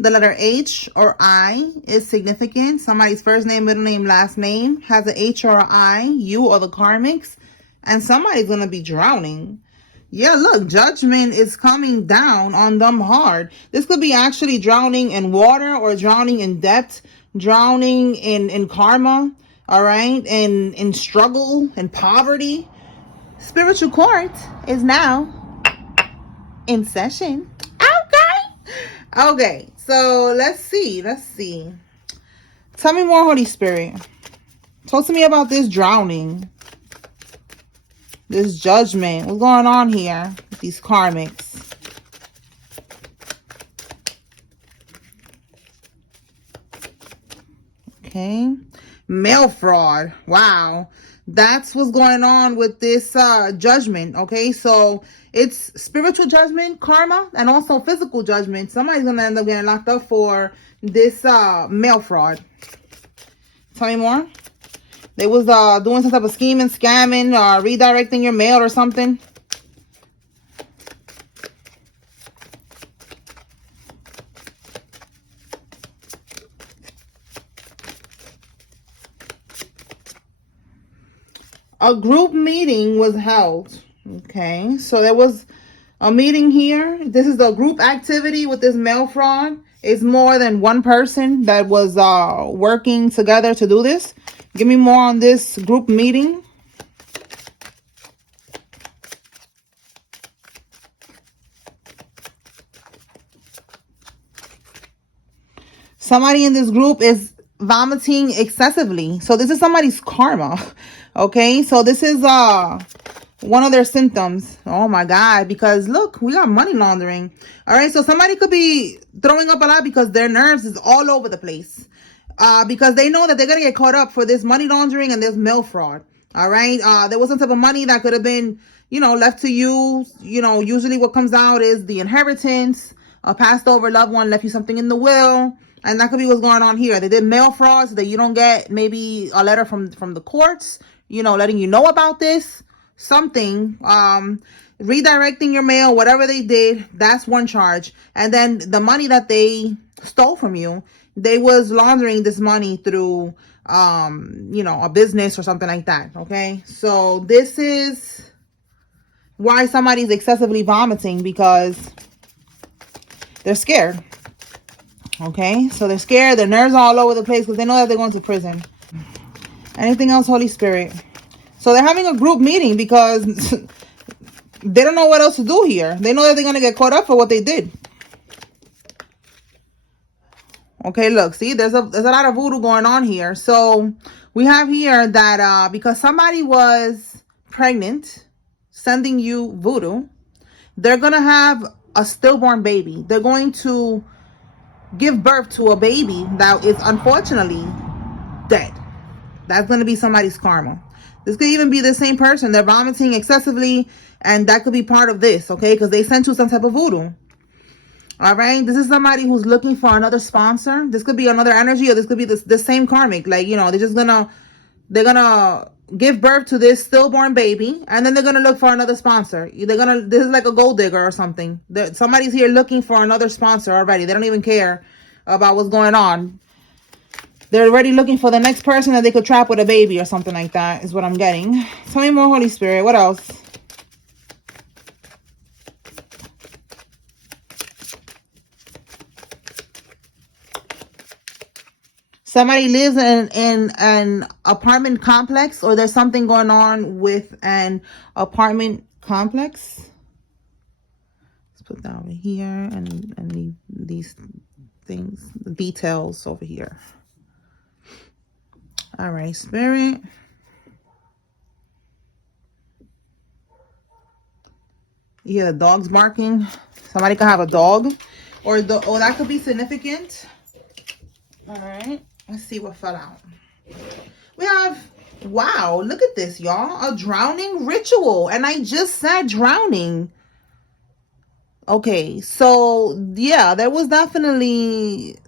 The letter H or I is significant. Somebody's first name, middle name, last name has an H or an I, you or the karmics, and somebody's going to be drowning. Yeah, look, judgment is coming down on them hard. This could be actually drowning in water or drowning in debt, drowning in karma, all right, in struggle and poverty. Spiritual court is now in session. Okay, so let's see. Tell me more, Holy Spirit. Talk to me about this drowning, this judgment. What's going on here with these karmics? Okay. Mail fraud. Wow. That's what's going on with this judgment. Okay, so it's spiritual judgment, karma, and also physical judgment. Somebody's gonna end up getting locked up for this mail fraud. Tell me more. They was doing some type of scheming, scamming, or redirecting your mail or something. A group meeting was held. Okay, so there was a meeting here. This is the group activity with this mail fraud. It's more than one person that was working together to do this. Give me more on this group meeting. Somebody in this group is vomiting excessively. So this is somebody's karma. Okay, so this is one of their symptoms. Oh my God, because look, we got money laundering. All right, so somebody could be throwing up a lot because their nerves is all over the place. Because they know that they're gonna get caught up for this money laundering and this mail fraud. All right, there was some type of money that could have been, you know, left to you. You know, usually what comes out is the inheritance. A passed over loved one left you something in the will. And that could be what's going on here. They did mail fraud so that you don't get maybe a letter from the courts, you know, letting you know about this. Something. Redirecting your mail, whatever they did, that's one charge. And then the money that they stole from you, they was laundering this money through, you know, a business or something like that. Okay. So this is why somebody's excessively vomiting, because they're scared. Okay, so they're scared. Their nerves are all over the place because they know that they're going to prison. Anything else, Holy Spirit? So they're having a group meeting because they don't know what else to do here. They know that they're going to get caught up for what they did. Okay, look, see, there's a lot of voodoo going on here. So we have here that because somebody was pregnant, sending you voodoo, they're going to have a stillborn baby. They're going to give birth to a baby that is unfortunately dead. That's going to be somebody's karma. This could even be the same person. They're vomiting excessively, and that could be part of this, okay? Because they sent you some type of voodoo. All right? This is somebody who's looking for another sponsor. This could be another energy, or this could be the same karmic. Like, you know, they're going to give birth to this stillborn baby, and then they're going to look for another sponsor. This is like a gold digger or something. Somebody's here looking for another sponsor already. They don't even care about what's going on. They're already looking for the next person that they could trap with a baby or something like that, is what I'm getting. Tell me more, Holy Spirit. What else? Somebody lives in an apartment complex, or there's something going on with an apartment complex. Let's put that over here and leave these things, the details over here. All right, Spirit. You hear the dogs barking. Somebody could have a dog, or that could be significant. All right. Let's see what fell out. We have, wow, look at this, y'all. A drowning ritual. And I just said drowning. Okay, so, yeah, there was definitely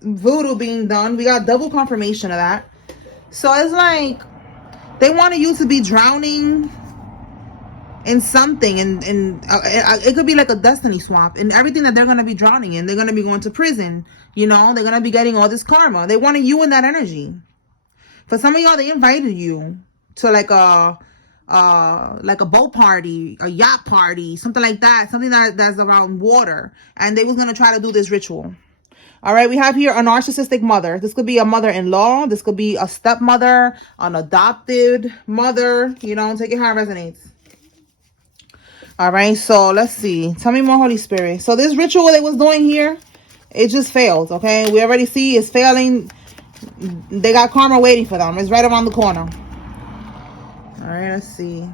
voodoo being done. We got double confirmation of that. So it's like they wanted you to be drowning in something, and it could be like a destiny swap, and everything that they're going to be drowning in. They're going to be going to prison, you know, they're going to be getting all this karma. They wanted you in that energy. For some of y'all, they invited you to like a boat party, a yacht party, something like that, something that's around water, and they was going to try to do this ritual. All right, we have here a narcissistic mother. This could be a mother-in-law. This could be a stepmother, an adopted mother, you know, take it how it resonates. All right, so let's see. Tell me more, Holy Spirit. So this ritual they was doing here, it just failed, okay? We already see it's failing. They got karma waiting for them. It's right around the corner. All right, let's see.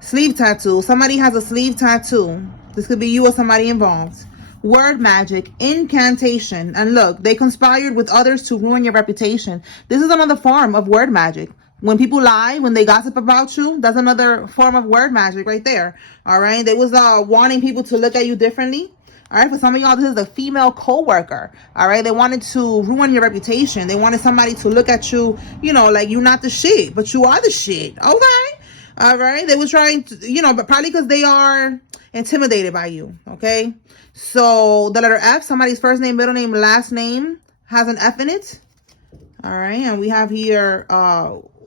Sleeve tattoo. Somebody has a sleeve tattoo. This could be you or somebody involved. Word magic, incantation. And look, they conspired with others to ruin your reputation. This is another form of word magic. When people lie, when they gossip about you, that's another form of word magic right there. All right. They was wanting people to look at you differently. All right. For some of y'all, this is a female co-worker. All right. They wanted to ruin your reputation. They wanted somebody to look at you, you know, like you're not the shit, but you are the shit. Okay. All right. They were trying to, you know, but probably because they are intimidated by you. Okay. So the letter F, somebody's first name, middle name, last name has an F in it. All right. And we have here,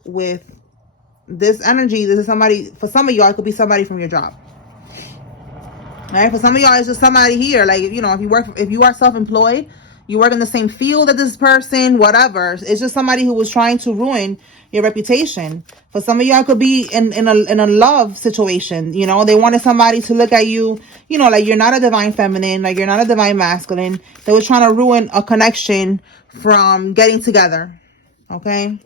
with this energy, this is somebody, for some of y'all, it could be somebody from your job. All right, for some of y'all, it's just somebody here, like, you know, if you are self-employed, you work in the same field as this person, whatever, it's just somebody who was trying to ruin your reputation. For some of y'all, it could be in a love situation, you know, they wanted somebody to look at you, you know, like you're not a divine feminine, like you're not a divine masculine. They were trying to ruin a connection from getting together. Okay.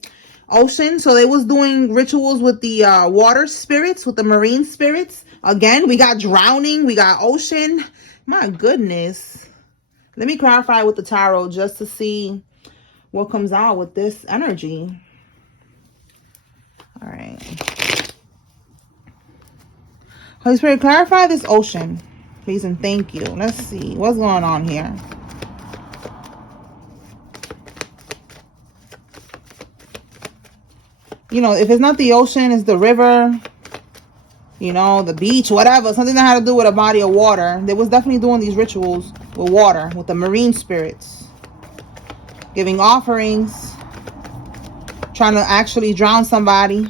Ocean. So they was doing rituals with the water spirits, with the marine spirits. Again, we got drowning, we got ocean. My goodness. Let me clarify with the tarot just to see what comes out with this energy. All right. Holy Spirit, clarify this ocean, please, and thank you. Let's see what's going on here. You know, if it's not the ocean, it's the river, you know, the beach, whatever. Something that had to do with a body of water. They was definitely doing these rituals with water, with the marine spirits. Giving offerings. Trying to actually drown somebody.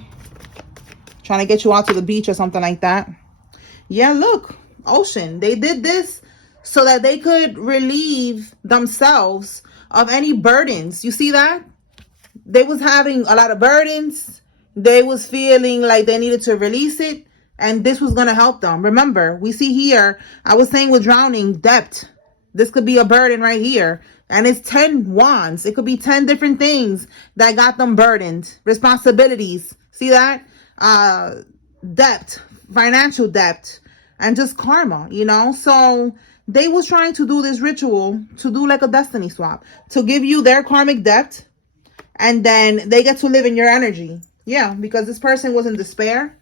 Trying to get you out to the beach or something like that. Yeah, look. Ocean. They did this so that they could relieve themselves of any burdens. You see that? They was having a lot of burdens. They was feeling like they needed to release it. And this was going to help them. Remember, we see here, I was saying with drowning, debt. This could be a burden right here. And it's 10 wands. It could be 10 different things that got them burdened. Responsibilities. See that? Debt. Financial debt. And just karma, you know? So they was trying to do this ritual to do like a destiny swap. To give you their karmic debt. And then they get to live in your energy. Yeah, because this person was in despair.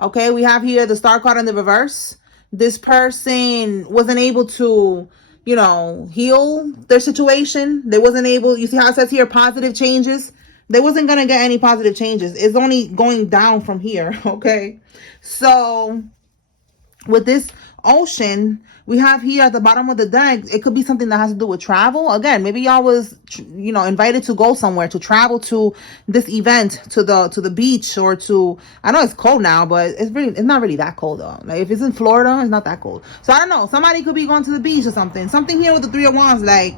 Okay, we have here the star card in the reverse. This person wasn't able to, you know, heal their situation. They wasn't able, you see how it says here, positive changes? They wasn't going to get any positive changes. It's only going down from here, okay? So, with this ocean, we have here at the bottom of the deck, it could be something that has to do with travel. Again, maybe y'all was, you know, invited to go somewhere, to travel to this event, to the beach, or to, I know it's cold now, but it's not really that cold though. Like if it's in Florida, it's not that cold. So I don't know, somebody could be going to the beach or something. Something here with the Three of Wands, like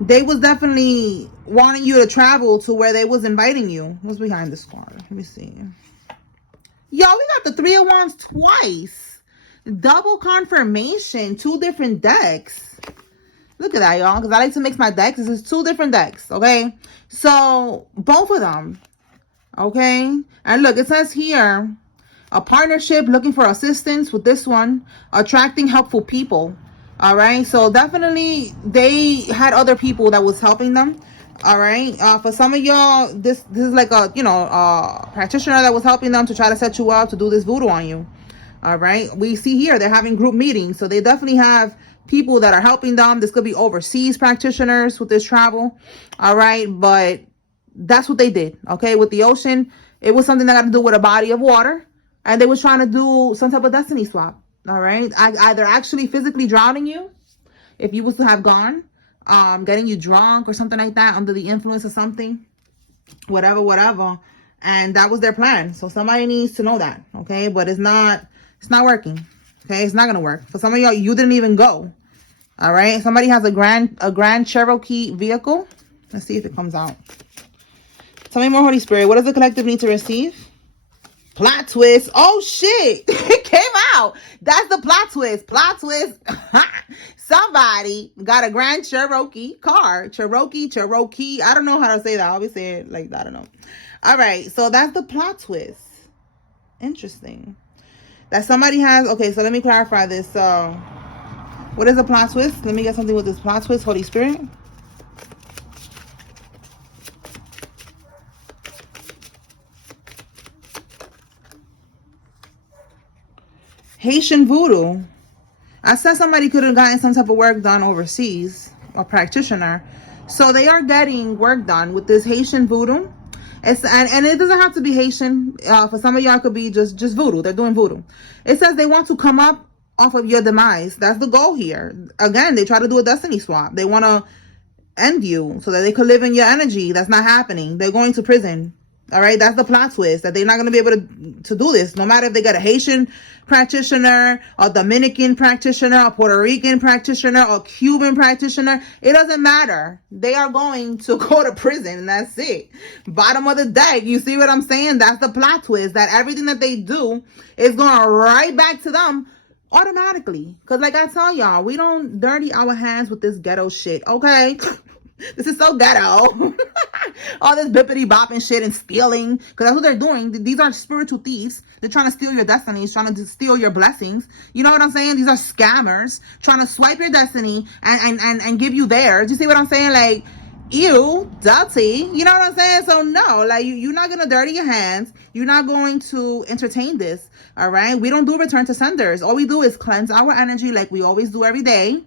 they was definitely wanting you to travel to where they was inviting you. What's behind this card? Let me see. Yo, we got the Three of Wands twice. Double confirmation, 2 different decks. Look at that, y'all, because I like to mix my decks. This is 2 different decks, okay? So, both of them, okay? And look, it says here, a partnership, looking for assistance with this one, attracting helpful people, all right? So, definitely, they had other people that was helping them, all right? For some of y'all, this is like a, you know, a practitioner that was helping them to try to set you up to do this voodoo on you. All right. We see here they're having group meetings. So they definitely have people that are helping them. This could be overseas practitioners with this travel. All right. But that's what they did. Okay. With the ocean, it was something that had to do with a body of water. And they was trying to do some type of destiny swap. All right. Either actually physically drowning you, if you was to have gone, getting you drunk or something like that under the influence of something, whatever. And that was their plan. So somebody needs to know that. Okay. But it's not working. Okay. It's not going to work. For some of y'all, you didn't even go. All right. Somebody has a Grand Cherokee vehicle. Let's see if it comes out. Tell me more, Holy Spirit. What does the collective need to receive? Plot twist. Oh, shit. It came out. That's the plot twist. Plot twist. Somebody got a Grand Cherokee car. Cherokee. I don't know how to say that. I always say it like that. I don't know. All right. So that's the plot twist. Interesting. That somebody has. Okay. So let me clarify this. What is a plot twist? Let me get something with this plot twist, Holy Spirit. Haitian voodoo. I said somebody could have gotten some type of work done overseas, a practitioner. So they are getting work done with this Haitian voodoo. And it doesn't have to be Haitian. For some of y'all, it could be just voodoo. They're doing voodoo. It says they want to come up off of your demise. That's the goal here. Again, they try to do a destiny swap. They want to end you so that they could live in your energy. That's not happening. They're going to prison. All right, that's the plot twist, that they're not going to be able to do this. No matter if they get a Haitian practitioner, a Dominican practitioner, a Puerto Rican practitioner, a Cuban practitioner, it doesn't matter. They are going to go to prison, and that's it. Bottom of the deck. You see what I'm saying? That's the plot twist, that everything that they do is going right back to them automatically. Because like I tell y'all, we don't dirty our hands with this ghetto shit, okay? This is so ghetto. All this bippity bopping shit and stealing, because that's what they're doing. These are spiritual thieves. They're trying to steal your destinies, trying to steal your blessings. You know what I'm saying? These are scammers trying to swipe your destiny and give you theirs. You see what I'm saying? Like, ew, dirty. You know what I'm saying? So no, like you're not gonna dirty your hands. You're not going to entertain this. All right. We don't do return to senders. All we do is cleanse our energy like we always do every day.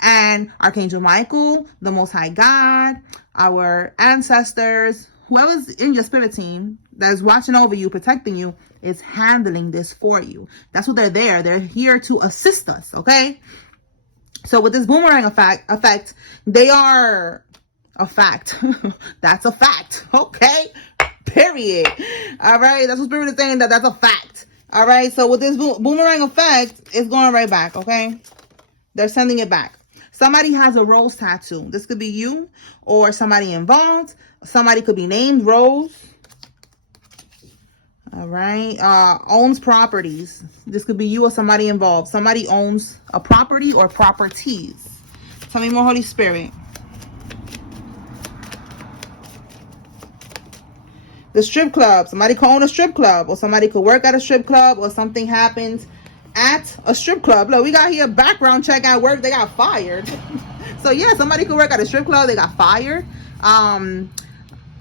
And Archangel Michael, the Most High God, our ancestors, whoever's in your spirit team that's watching over you, protecting you, is handling this for you. That's what they're there. They're here to assist us, okay? So with this boomerang effect, they are a fact. That's a fact, okay? Period. All right? That's what Spirit is saying, that's a fact. All right? So with this boomerang effect, it's going right back, okay? They're sending it back. Somebody has a rose tattoo. This could be you or somebody involved. Somebody could be named Rose. All right. Owns properties. This could be you or somebody involved. Somebody owns a property or properties. Tell me more, Holy Spirit. The strip club. Somebody could own a strip club, or somebody could work at a strip club, or something happens at a strip club. Look, we got here background check at work. They got fired. So yeah, somebody could work at a strip club. They got fired.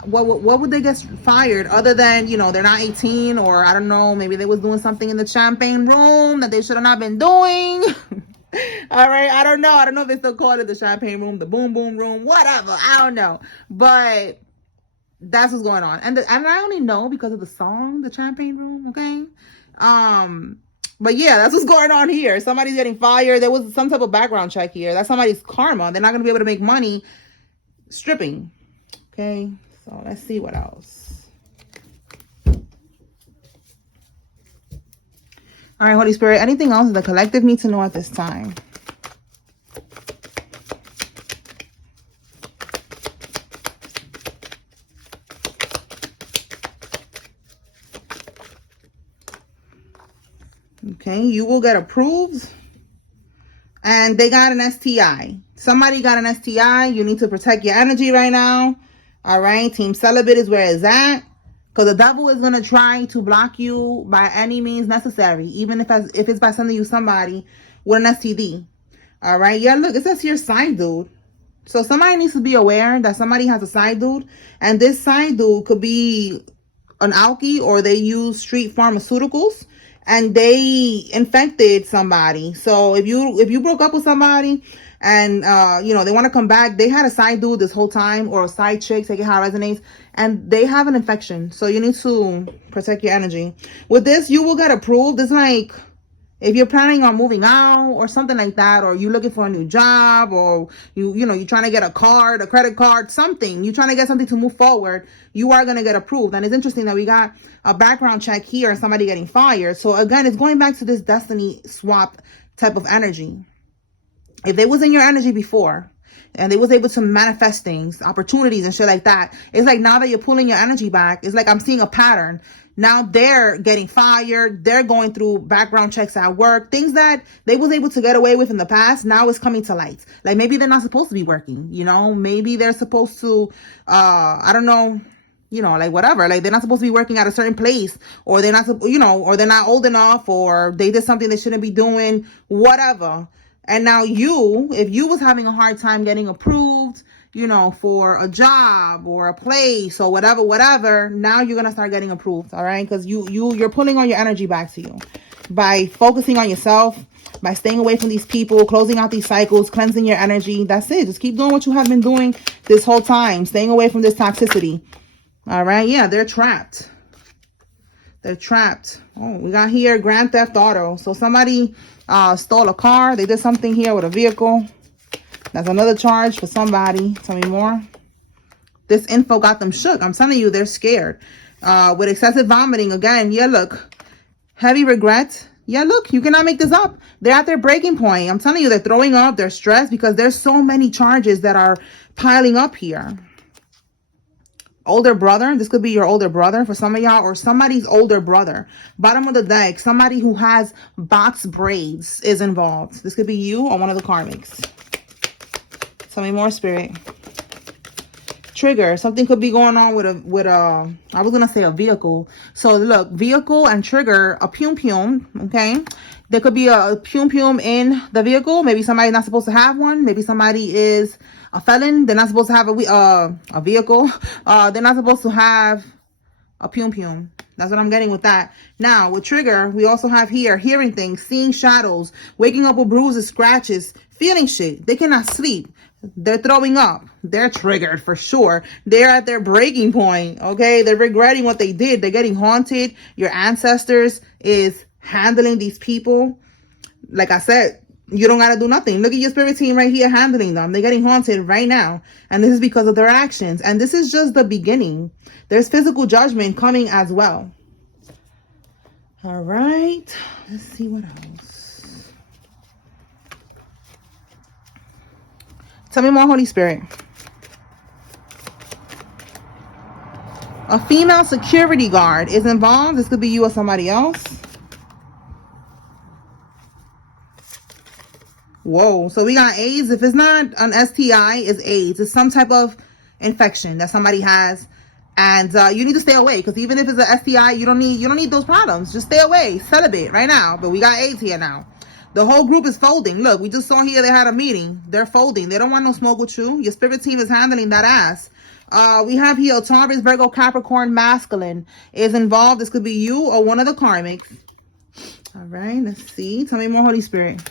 What would they get fired other than, you know, they're not 18, or I don't know, maybe they was doing something in the champagne room that they should have not been doing. All right, I don't know if they still call it the champagne room, the boom boom room, whatever. I don't know, but that's what's going on. And I only know because of the song, the champagne room. Okay. But yeah, that's what's going on here. Somebody's getting fired. There was some type of background check here. That's somebody's karma. They're not going to be able to make money stripping. Okay, so let's see what else. All right, Holy Spirit, anything else the collective needs to know at this time? Okay, you will get approved. And they got an STI. Somebody got an STI. You need to protect your energy right now. All right, Team Celibate is where it's at. Because the devil is going to try to block you by any means necessary. Even if it's by sending you somebody with an STD. All right, yeah, look, it says here side dude. So somebody needs to be aware that somebody has a side dude. And this side dude could be an alky, or they use street pharmaceuticals. And they infected somebody. So if you broke up with somebody and you know, they want to come back. They had a side dude this whole time, or a side chick, take it how it resonates, and they have an infection. So you need to protect your energy. With this, you will get approved. It's like, if you're planning on moving out or something like that, or you're looking for a new job, or you know, you're trying to get a card, a credit card, something, you're trying to get something to move forward, you are going to get approved. And it's interesting that we got a background check here and somebody getting fired. So again, it's going back to this destiny swap type of energy. If they was in your energy before and they was able to manifest things, opportunities and shit like that, it's like now that you're pulling your energy back, it's like I'm seeing a pattern. Now they're getting fired. They're going through background checks at work. Things that they was able to get away with in the past, now it's coming to light. Like maybe they're not supposed to be working, you know? Maybe they're supposed to, I don't know, you know, like whatever. Like they're not supposed to be working at a certain place, or they're not, you know, or they're not old enough, or they did something they shouldn't be doing, whatever. And now you, if you was having a hard time getting approved, you know, for a job or a place or whatever, now you're going to start getting approved. All right. Because you're pulling all your energy back to you by focusing on yourself, by staying away from these people, closing out these cycles, cleansing your energy. That's it. Just keep doing what you have been doing this whole time, staying away from this toxicity. All right. Yeah, they're trapped. They're trapped. Oh, we got here Grand Theft Auto. So somebody stole a car. They did something here with a vehicle. That's another charge for somebody. Tell me more. This info got them shook. I'm telling you, they're scared. With excessive vomiting, again, yeah, look. Heavy regret. Yeah, look, you cannot make this up. They're at their breaking point. I'm telling you, they're throwing up. They're stressed because there's so many charges that are piling up here. Older brother. This could be your older brother for some of y'all, or somebody's older brother. Bottom of the deck, somebody who has box braids is involved. This could be you or one of the karmics. Tell me more, spirit. Trigger. Something could be going on with a I was gonna say a vehicle. So look, vehicle and trigger, a pum. Okay, there could be a pum in the vehicle. Maybe somebody's not supposed to have one. Maybe somebody is a felon. They're not supposed to have a vehicle. They're not supposed to have a pum. That's what I'm getting with that. Now with trigger, we also have here hearing things, seeing shadows, waking up with bruises, scratches, feeling shit. They cannot sleep. They're throwing up. They're triggered for sure. They're at their breaking point. Okay, they're regretting what they did. They're getting haunted. Your ancestors is handling these people. Like I said, you don't got to do nothing. Look at your spirit team right here handling them. They're getting haunted right now, and this is because of their actions. And this is just the beginning. There's physical judgment coming as well. All right, let's see what else. Tell me more, Holy Spirit. A female security guard is involved. This could be you or somebody else. Whoa. So we got AIDS. If it's not an STI, it's AIDS. It's some type of infection that somebody has. And you need to stay away. Because even if it's an STI, you don't need those problems. Just stay away. Celibate right now. But we got AIDS here now. The whole group is folding. Look, we just saw here they had a meeting. They're folding. They don't want no smoke with you. Your spirit team is handling that ass. We have here Taurus, Virgo, Capricorn, masculine is involved. This could be you or one of the karmics. All right, let's see. Tell me more, Holy Spirit.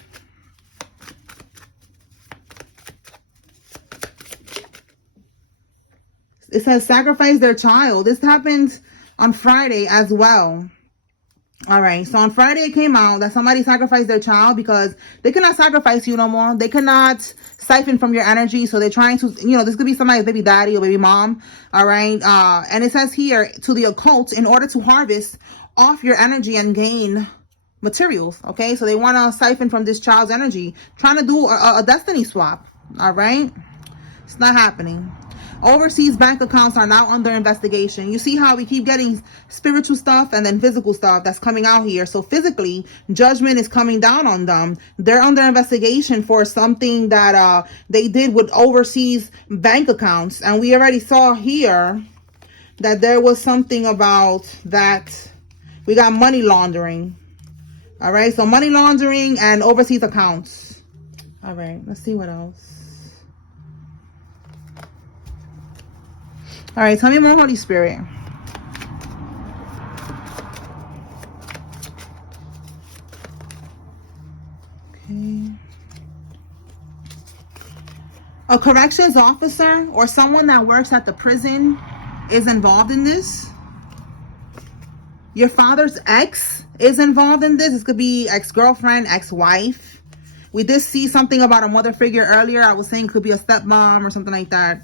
It says sacrifice their child. This happened on Friday as well. All right, so on Friday it came out that somebody sacrificed their child because they cannot sacrifice you no more. They cannot siphon from your energy. So they're trying to, you know, this could be somebody's baby daddy or baby mom. All right, and it says here to the occult in order to harvest off your energy and gain materials. Okay, so they want to siphon from this child's energy, trying to do a destiny swap. All right, it's not happening. Overseas bank accounts are now under investigation. You see how we keep getting spiritual stuff and then physical stuff that's coming out here. So physically, judgment is coming down on them. They're under investigation for something that they did with overseas bank accounts. And we already saw here that there was something about that. We got money laundering. All right, so money laundering and overseas accounts. All right, let's see what else. All right, tell me more, Holy Spirit. Okay. A corrections officer or someone that works at the prison is involved in this. Your father's ex is involved in this. This could be ex-girlfriend, ex-wife. We did see something about a mother figure earlier. I was saying it could be a stepmom or something like that.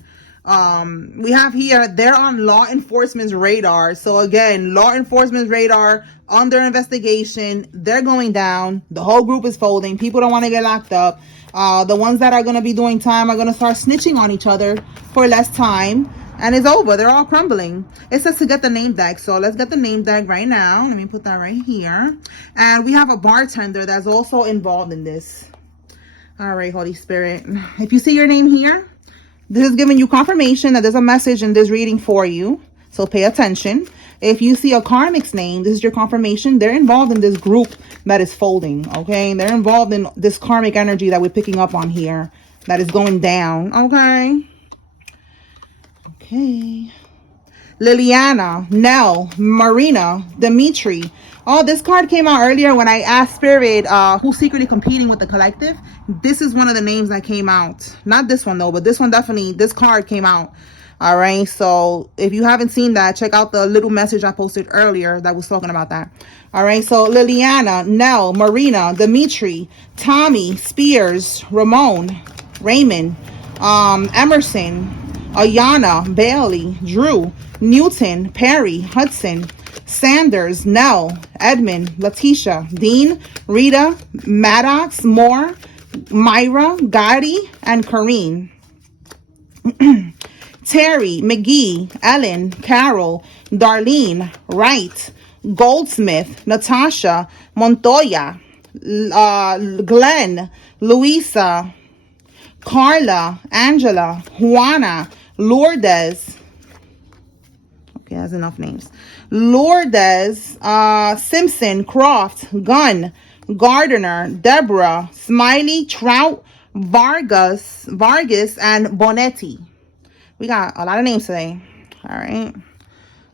We have here, they're on law enforcement's radar. So again, law enforcement's radar, under investigation. They're going down. The whole group is folding. People don't want to get locked up. The ones that are going to be doing time are going to start snitching on each other for less time. And it's over. They're all crumbling. It says to get the name deck. So let's get the name deck right now. Let me put that right here. And we have a bartender that's also involved in this. All right, Holy Spirit. If you see your name here, this is giving you confirmation that there's a message in this reading for you. So pay attention. If you see a karmic's name, this is your confirmation. They're involved in this group that is folding, okay? They're involved in this karmic energy that we're picking up on here that is going down, okay? Okay. Liliana, Nell, Marina, Dimitri. Oh, this card came out earlier when I asked Spirit who's secretly competing with the collective. This is one of the names that came out. Not this one, though, but this one definitely, this card came out. All right, so if you haven't seen that, check out the little message I posted earlier that was talking about that. All right, so Liliana, Nell, Marina, Dimitri, Tommy, Spears, Ramon, Raymond, Emerson, Ayana, Bailey, Drew, Newton, Perry, Hudson, Sanders, Nell, Edmund, Letitia, Dean, Rita, Maddox, Moore, Myra, Gotti, and Kareen. Terry, McGee, Ellen, Carol, Darlene, Wright, Goldsmith, Natasha, Montoya, Glenn, Louisa, Carla, Angela, Juana, Lourdes. Okay, that's enough names. Lourdes, Simpson, Croft, Gunn, Gardner, Deborah, Smiley, Trout, Vargas, and Bonetti. We got a lot of names today. All right.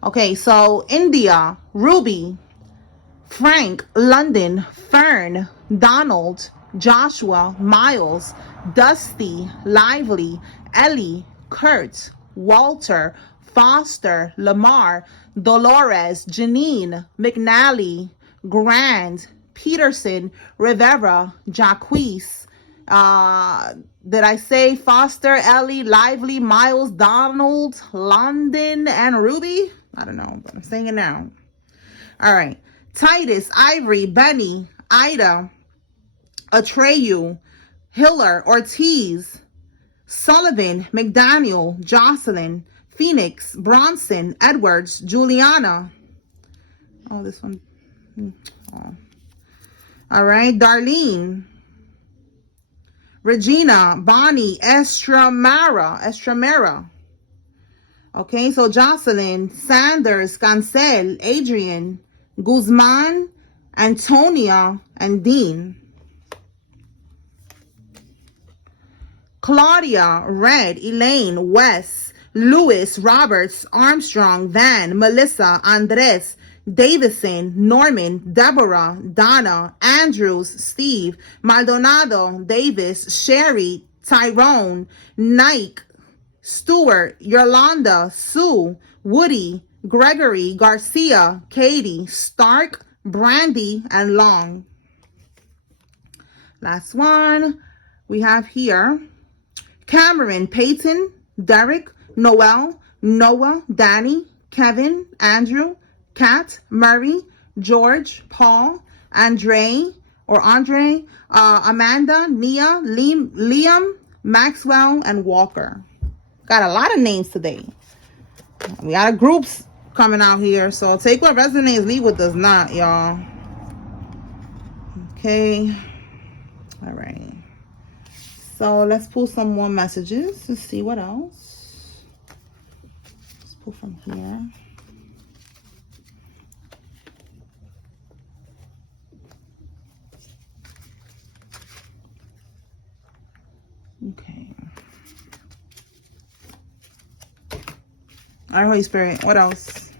Okay, so India, Ruby, Frank, London, Fern, Donald, Joshua, Miles, Dusty, Lively, Ellie, Kurt, Walter, Foster, Lamar, Dolores, Janine, McNally, Grand, Peterson, Rivera, Jacquees. Did I say Foster, Ellie, Lively, Miles, Donald, London, and Ruby? I don't know, but I'm saying it now. All right. Titus, Ivory, Benny, Ida, Atreyu, Hiller, Ortiz, Sullivan, McDaniel, Jocelyn, Phoenix, Bronson, Edwards, Juliana. Oh, this one. Oh. All right. Darlene, Regina, Bonnie, Estramera. Okay, so Jocelyn, Sanders, Cancel, Adrian, Guzman, Antonia, and Dean. Claudia, Red, Elaine, Wes, Lewis, Roberts, Armstrong, Van, Melissa, Andres, Davison, Norman, Deborah, Donna, Andrews, Steve, Maldonado, Davis, Sherry, Tyrone, Nike, Stewart, Yolanda, Sue, Woody, Gregory, Garcia, Katie, Stark, Brandy, and Long. Last one we have here. Cameron, Peyton, Derek, Noel, Noah, Danny, Kevin, Andrew, Kat, Murray, George, Paul, Andre, Amanda, Nia, Liam, Maxwell, and Walker. Got a lot of names today. We got groups coming out here, so take what resonates, leave what does not, y'all. Okay. All right. So let's pull some more messages to see what else. Let's pull from here. Okay. All right, Holy Spirit, what else?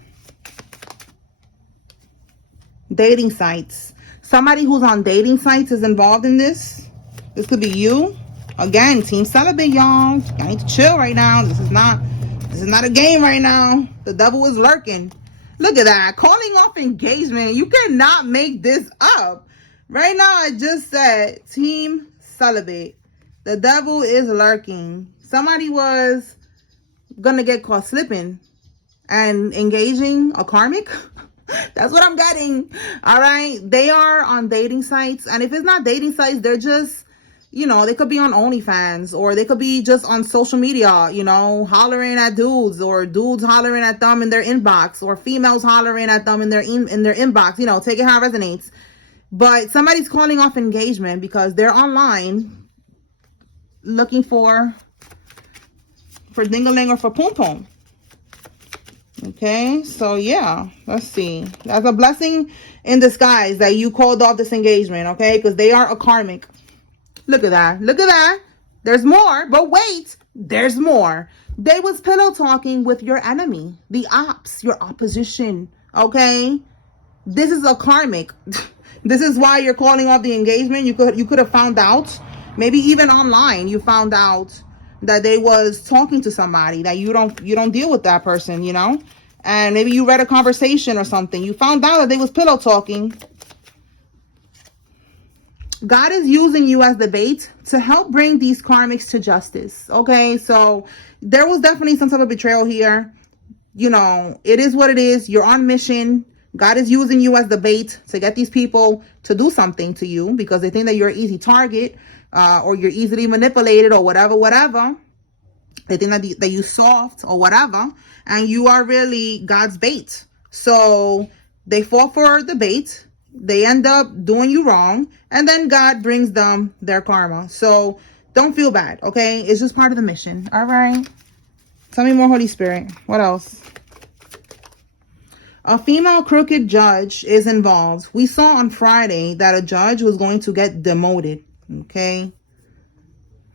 Dating sites. Somebody who's on dating sites is involved in this. This could be you. Again, team celibate, y'all. I need to chill right now. This is not a game right now. The devil is lurking. Look at that. Calling off engagement. You cannot make this up. Right now, I just said team celibate. The devil is lurking. Somebody was gonna get caught slipping and engaging a karmic. That's what I'm getting. All right. They are on dating sites. And if it's not dating sites, they're just, you know, they could be on OnlyFans, or they could be just on social media, you know, hollering at dudes, or dudes hollering at them in their inbox, or females hollering at them in their inbox, you know, take it how it resonates. But somebody's calling off engagement because they're online looking for ding-a-ling or for poom-poom. Okay, so yeah, let's see. That's a blessing in disguise that you called off this engagement, okay? Because they are a karmic. Look at that. Look at that. There's more, but wait, there's more. They was pillow talking with your enemy, the ops, your opposition, okay? This is a karmic. This is why you're calling off the engagement. You could have found out, maybe even online, you found out that they was talking to somebody that you don't deal with that person, you know? And maybe you read a conversation or something. You found out that they was pillow talking. God is using you as the bait to help bring these karmics to justice. Okay, so there was definitely some type of betrayal here. You know, it is what it is. You're on mission. God is using you as the bait to get these people to do something to you because they think that you're an easy target, or you're easily manipulated, or whatever. They think that you soft or whatever, and you are really God's bait. So they fall for the bait. They end up doing you wrong, and then God brings them their karma. So don't feel bad, okay? It's just part of the mission. All right. Tell me more, Holy Spirit. What else? A female crooked judge is involved. We saw on Friday that a judge was going to get demoted. Okay.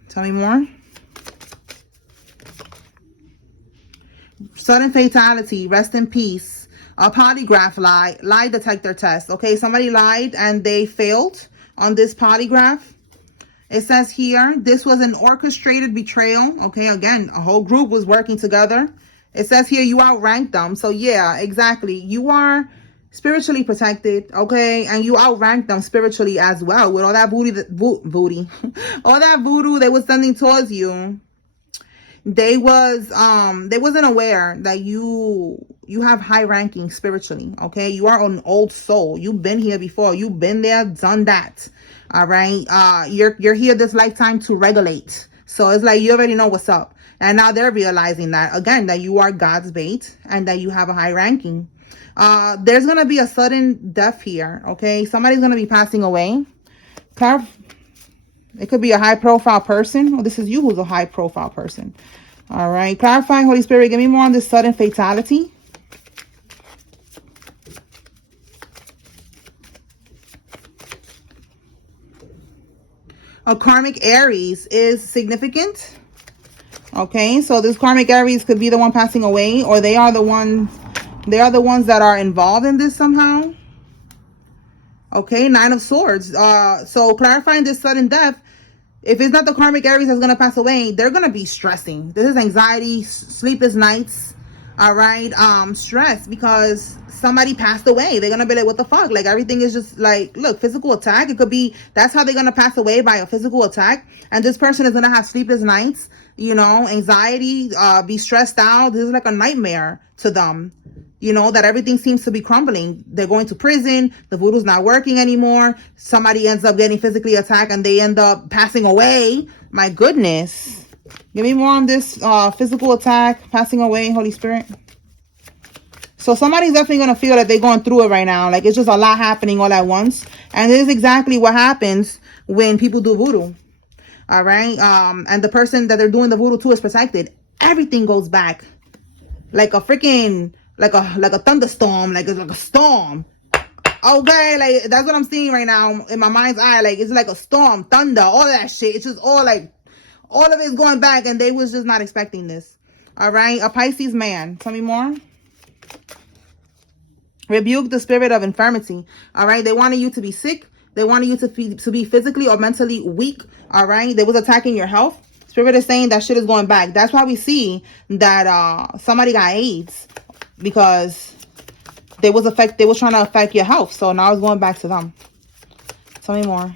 Tell me more. Sudden fatality. Rest in peace. A polygraph lie detector test. Okay. Somebody lied and they failed on this polygraph. It says here, this was an orchestrated betrayal. Okay. Again, a whole group was working together. It says here you outranked them. So yeah, exactly. You are spiritually protected, okay? And you outrank them spiritually as well with all that booty, all that voodoo they was sending towards you. They wasn't aware that you have high ranking spiritually, okay? You are an old soul. You've been here before. You've been there, done that. All right. You're here this lifetime to regulate. So it's like you already know what's up. And now they're realizing that, again, that you are God's bait and that you have a high ranking. There's going to be a sudden death here, okay? Somebody's going to be passing away. It could be a high-profile person. Well, this is you who's a high-profile person. All right. Clarifying, Holy Spirit, give me more on this sudden fatality. A karmic Aries is significant. Okay, so this karmic Aries could be the one passing away, or they are the ones that are involved in this somehow. Okay, Nine of Swords. So clarifying this sudden death, if it's not the karmic Aries that's going to pass away, they're going to be stressing. This is anxiety, sleepless nights. All right, stress because somebody passed away. They're going to be like, what the fuck? Like everything is just like, look, physical attack. It could be, that's how they're going to pass away, by a physical attack. And this person is going to have sleepless nights. You know, anxiety, be stressed out. This is like a nightmare to them. You know, that everything seems to be crumbling. They're going to prison. The voodoo's not working anymore. Somebody ends up getting physically attacked and they end up passing away. My goodness. Give me more on this physical attack, passing away, Holy Spirit. So somebody's definitely going to feel that they're going through it right now. Like it's just a lot happening all at once. And this is exactly what happens when people do voodoo. All right. And the person that they're doing the voodoo to is protected. Everything goes back like a freaking, like a thunderstorm, like a storm. Okay. Like that's what I'm seeing right now in my mind's eye. Like it's like a storm, thunder, all that shit. It's just all like, all of it's going back and they was just not expecting this. All right. A Pisces man. Tell me more. Rebuke the spirit of infirmity. All right. They wanted you to be sick. They wanted you to be physically or mentally weak. All right. They was attacking your health. Spirit is saying that shit is going back. That's why we see that somebody got AIDS, because they was trying to affect your health. So now it's going back to them. Tell me more.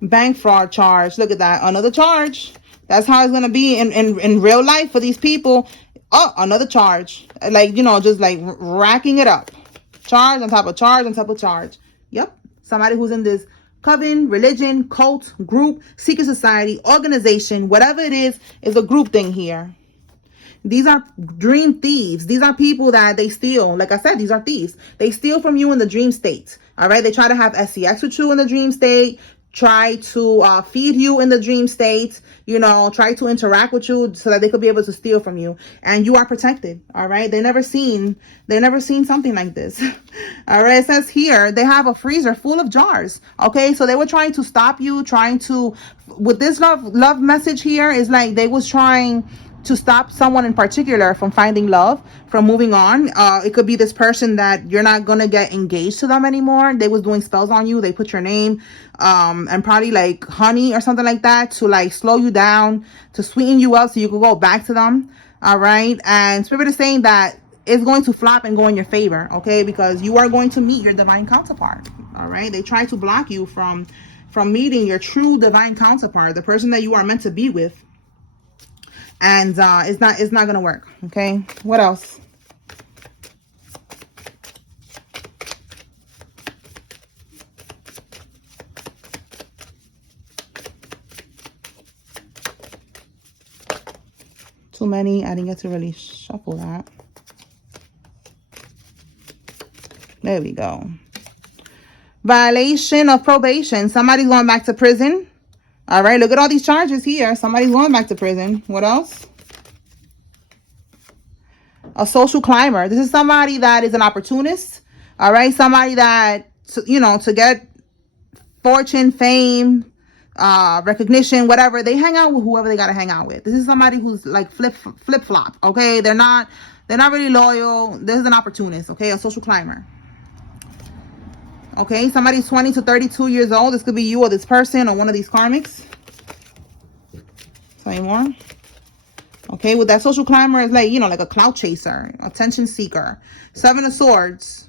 Bank fraud charge. Look at that. Another charge. That's how it's going to be in real life for these people. Oh, another charge. Like, you know, just like racking it up. Charge on top of charge on top of charge. Yep. Somebody who's in this coven, religion, cult, group, secret society, organization, whatever it is a group thing here. These are dream thieves. These are people that they steal. Like I said, these are thieves. They steal from you in the dream state. All right. They try to have sex with you in the dream state. Try to feed you in the dream state, you know, try to interact with you so that they could be able to steal from you, and you are protected. All right. They never seen something like this. All right. It says here they have a freezer full of jars. Okay. So they were trying to stop you, with this love message here is like they was trying to stop someone in particular from finding love, from moving on. It could be this person that you're not gonna get engaged to them anymore. They was doing spells on you. They put your name and probably like honey or something like that to like slow you down, to sweeten you up so you could go back to them. All right. And Spirit is saying that it's going to flop and go in your favor. Okay. Because you are going to meet your divine counterpart. All right. They try to block you from meeting your true divine counterpart, the person that you are meant to be with. And it's not gonna work. Okay, what else? Too many. I didn't get to really shuffle that. There we go. Violation of probation. Somebody's going back to prison. All right, look at all these charges here. Somebody's going back to prison. What else? A social climber. This is somebody that is an opportunist. All right, somebody that, you know, to get fortune, fame, recognition, whatever. They hang out with whoever they got to hang out with. This is somebody who's like flip-flop. Okay, they're not really loyal. This is an opportunist. Okay, a social climber. Okay, somebody's 20 to 32 years old. This could be you or this person or one of these karmics. Tell me more. Okay, with that social climber is like, you know, like a clout chaser, attention seeker. 7 of Swords.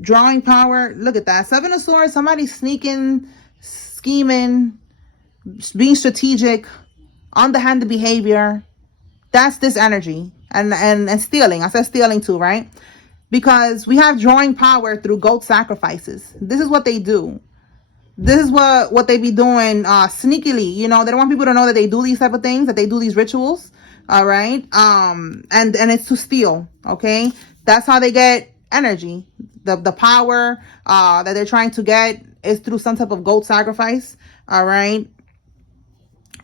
Drawing power. Look at that. 7 of Swords, somebody sneaking, scheming, being strategic, underhanded behavior. That's this energy. And stealing. I said stealing too, right? Because we have drawing power through goat sacrifices. This is what they do. This is what they be doing sneakily. You know, they don't want people to know that they do these type of things, that they do these rituals. All right. And it's to steal. Okay. That's how they get energy. The power that they're trying to get is through some type of goat sacrifice. All right.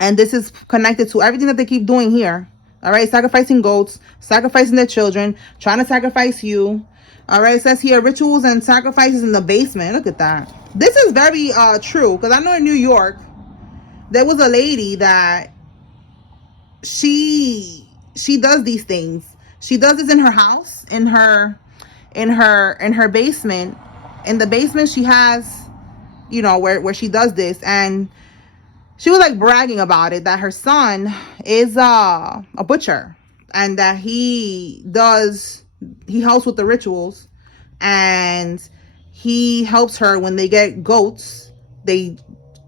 And this is connected to everything that they keep doing here. All right, sacrificing goats, sacrificing their children, trying to sacrifice you. All right, it says here rituals and sacrifices in the basement. Look at that. This is very true, because I know in New York there was a lady that she does these things. She does this in her house, in her basement. In the basement she has, you know, where she does this, and she was like bragging about it, that her son is a butcher, and that he helps with the rituals, and he helps her when they get goats. They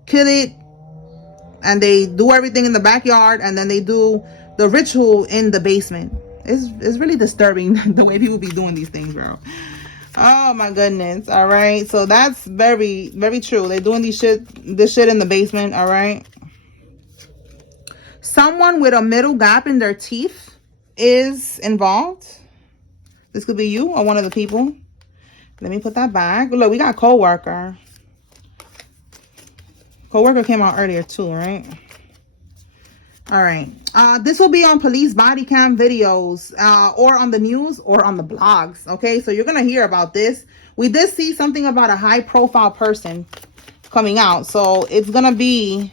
kill it and they do everything in the backyard, and then they do the ritual in the basement. It's really disturbing the way people be doing these things, bro. Oh my goodness. All right, so that's very, very true. They're doing this shit in the basement. All right, someone with a middle gap in their teeth is involved. This could be you or one of the people. Let me put that back. Look, we got co-worker. Co-worker came out earlier too, right? All right. This will be on police body cam videos, or on the news, or on the blogs. Okay, so you're gonna hear about this. We did see something about a high profile person coming out, so it's gonna be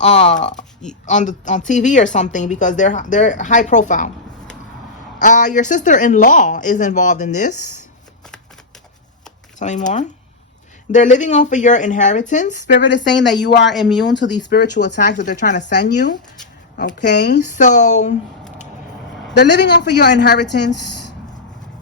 on TV or something, because they're high profile. Your sister-in-law is involved in this. Tell me more. They're living off of your inheritance. Spirit is saying that you are immune to these spiritual attacks that they're trying to send you. Okay, so they're living off of your inheritance.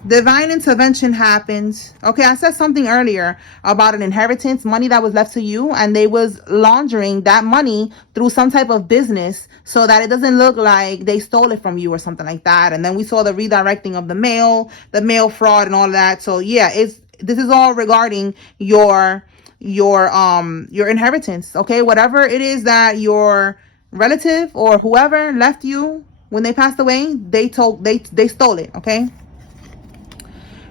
Divine intervention happens. Okay, I said something earlier about an inheritance, money that was left to you, and they was laundering that money through some type of business so that it doesn't look like they stole it from you or something like that. And then we saw the redirecting of the mail fraud and all that. So yeah, this is all regarding your inheritance. Okay, whatever it is that your relative or whoever left you when they passed away, they stole it. Okay.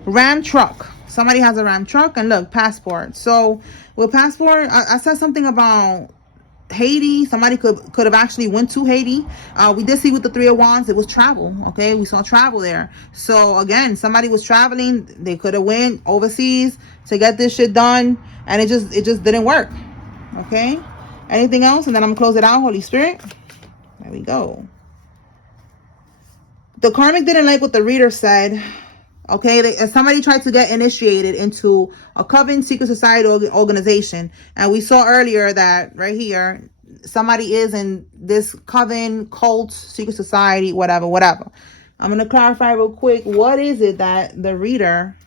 Ram truck. Somebody has a Ram truck, and look, passport. So with passport, I said something about Haiti. Somebody could have actually went to Haiti. We did see with the Three of Wands, it was travel. Okay, we saw travel there. So again, somebody was traveling. They could have went overseas to get this shit done, and it just didn't work. Okay. Anything else? And then I'm gonna close it out. Holy Spirit. There we go. The karmic didn't like what the reader said. Okay, somebody tried to get initiated into a coven secret society organization. And we saw earlier that right here, somebody is in this coven, cult, secret society, whatever. I'm going to clarify real quick. What is it that the reader,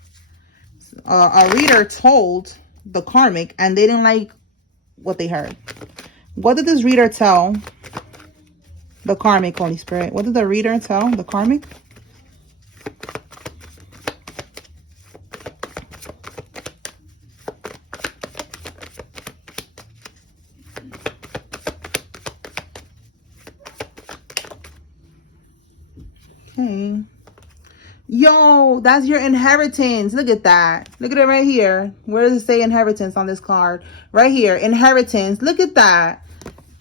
a reader told the karmic and they didn't like what they heard? What did this reader tell the karmic, Holy Spirit? What did the reader tell the karmic? Okay. Yo, that's your inheritance. Look at that. Look at it right here. Where does it say inheritance on this card? Right here, inheritance. Look at that.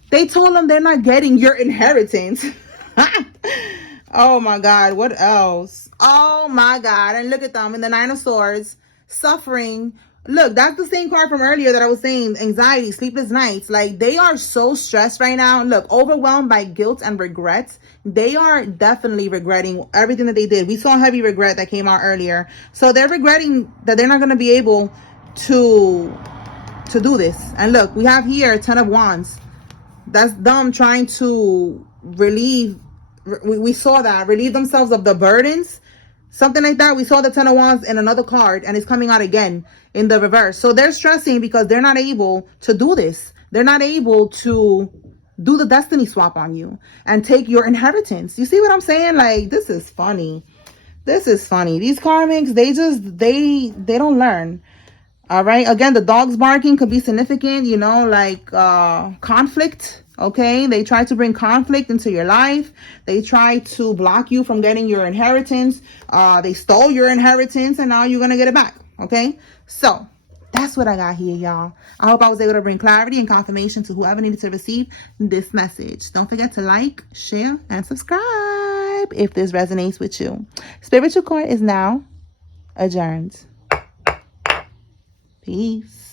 They told them they're not getting your inheritance. Oh my God, what else? Oh my God, and look at them in the Nine of Swords, suffering. Look, that's the same card from earlier that I was saying, anxiety, sleepless nights. Like, they are so stressed right now. Look, overwhelmed by guilt and regrets. They are definitely regretting everything that they did. We saw heavy regret that came out earlier. So they're regretting that they're not going to be able to do this. And look, we have here 10 of Wands. That's them trying to relieve. We saw that. Relieve themselves of the burdens. Something like that. We saw the 10 of Wands in another card, and it's coming out again in the reverse. So they're stressing because they're not able to do this. They're not able to do the destiny swap on you and take your inheritance. You see what I'm saying? Like, this is funny. This is funny. These karmics, they don't learn. All right. Again, the dogs barking could be significant, you know, like conflict. Okay. They try to bring conflict into your life. They try to block you from getting your inheritance. They stole your inheritance, and now you're going to get it back. Okay. So that's what I got here, y'all. I hope I was able to bring clarity and confirmation to whoever needed to receive this message. Don't forget to like, share, and subscribe if this resonates with you. Spiritual Court is now adjourned. Peace.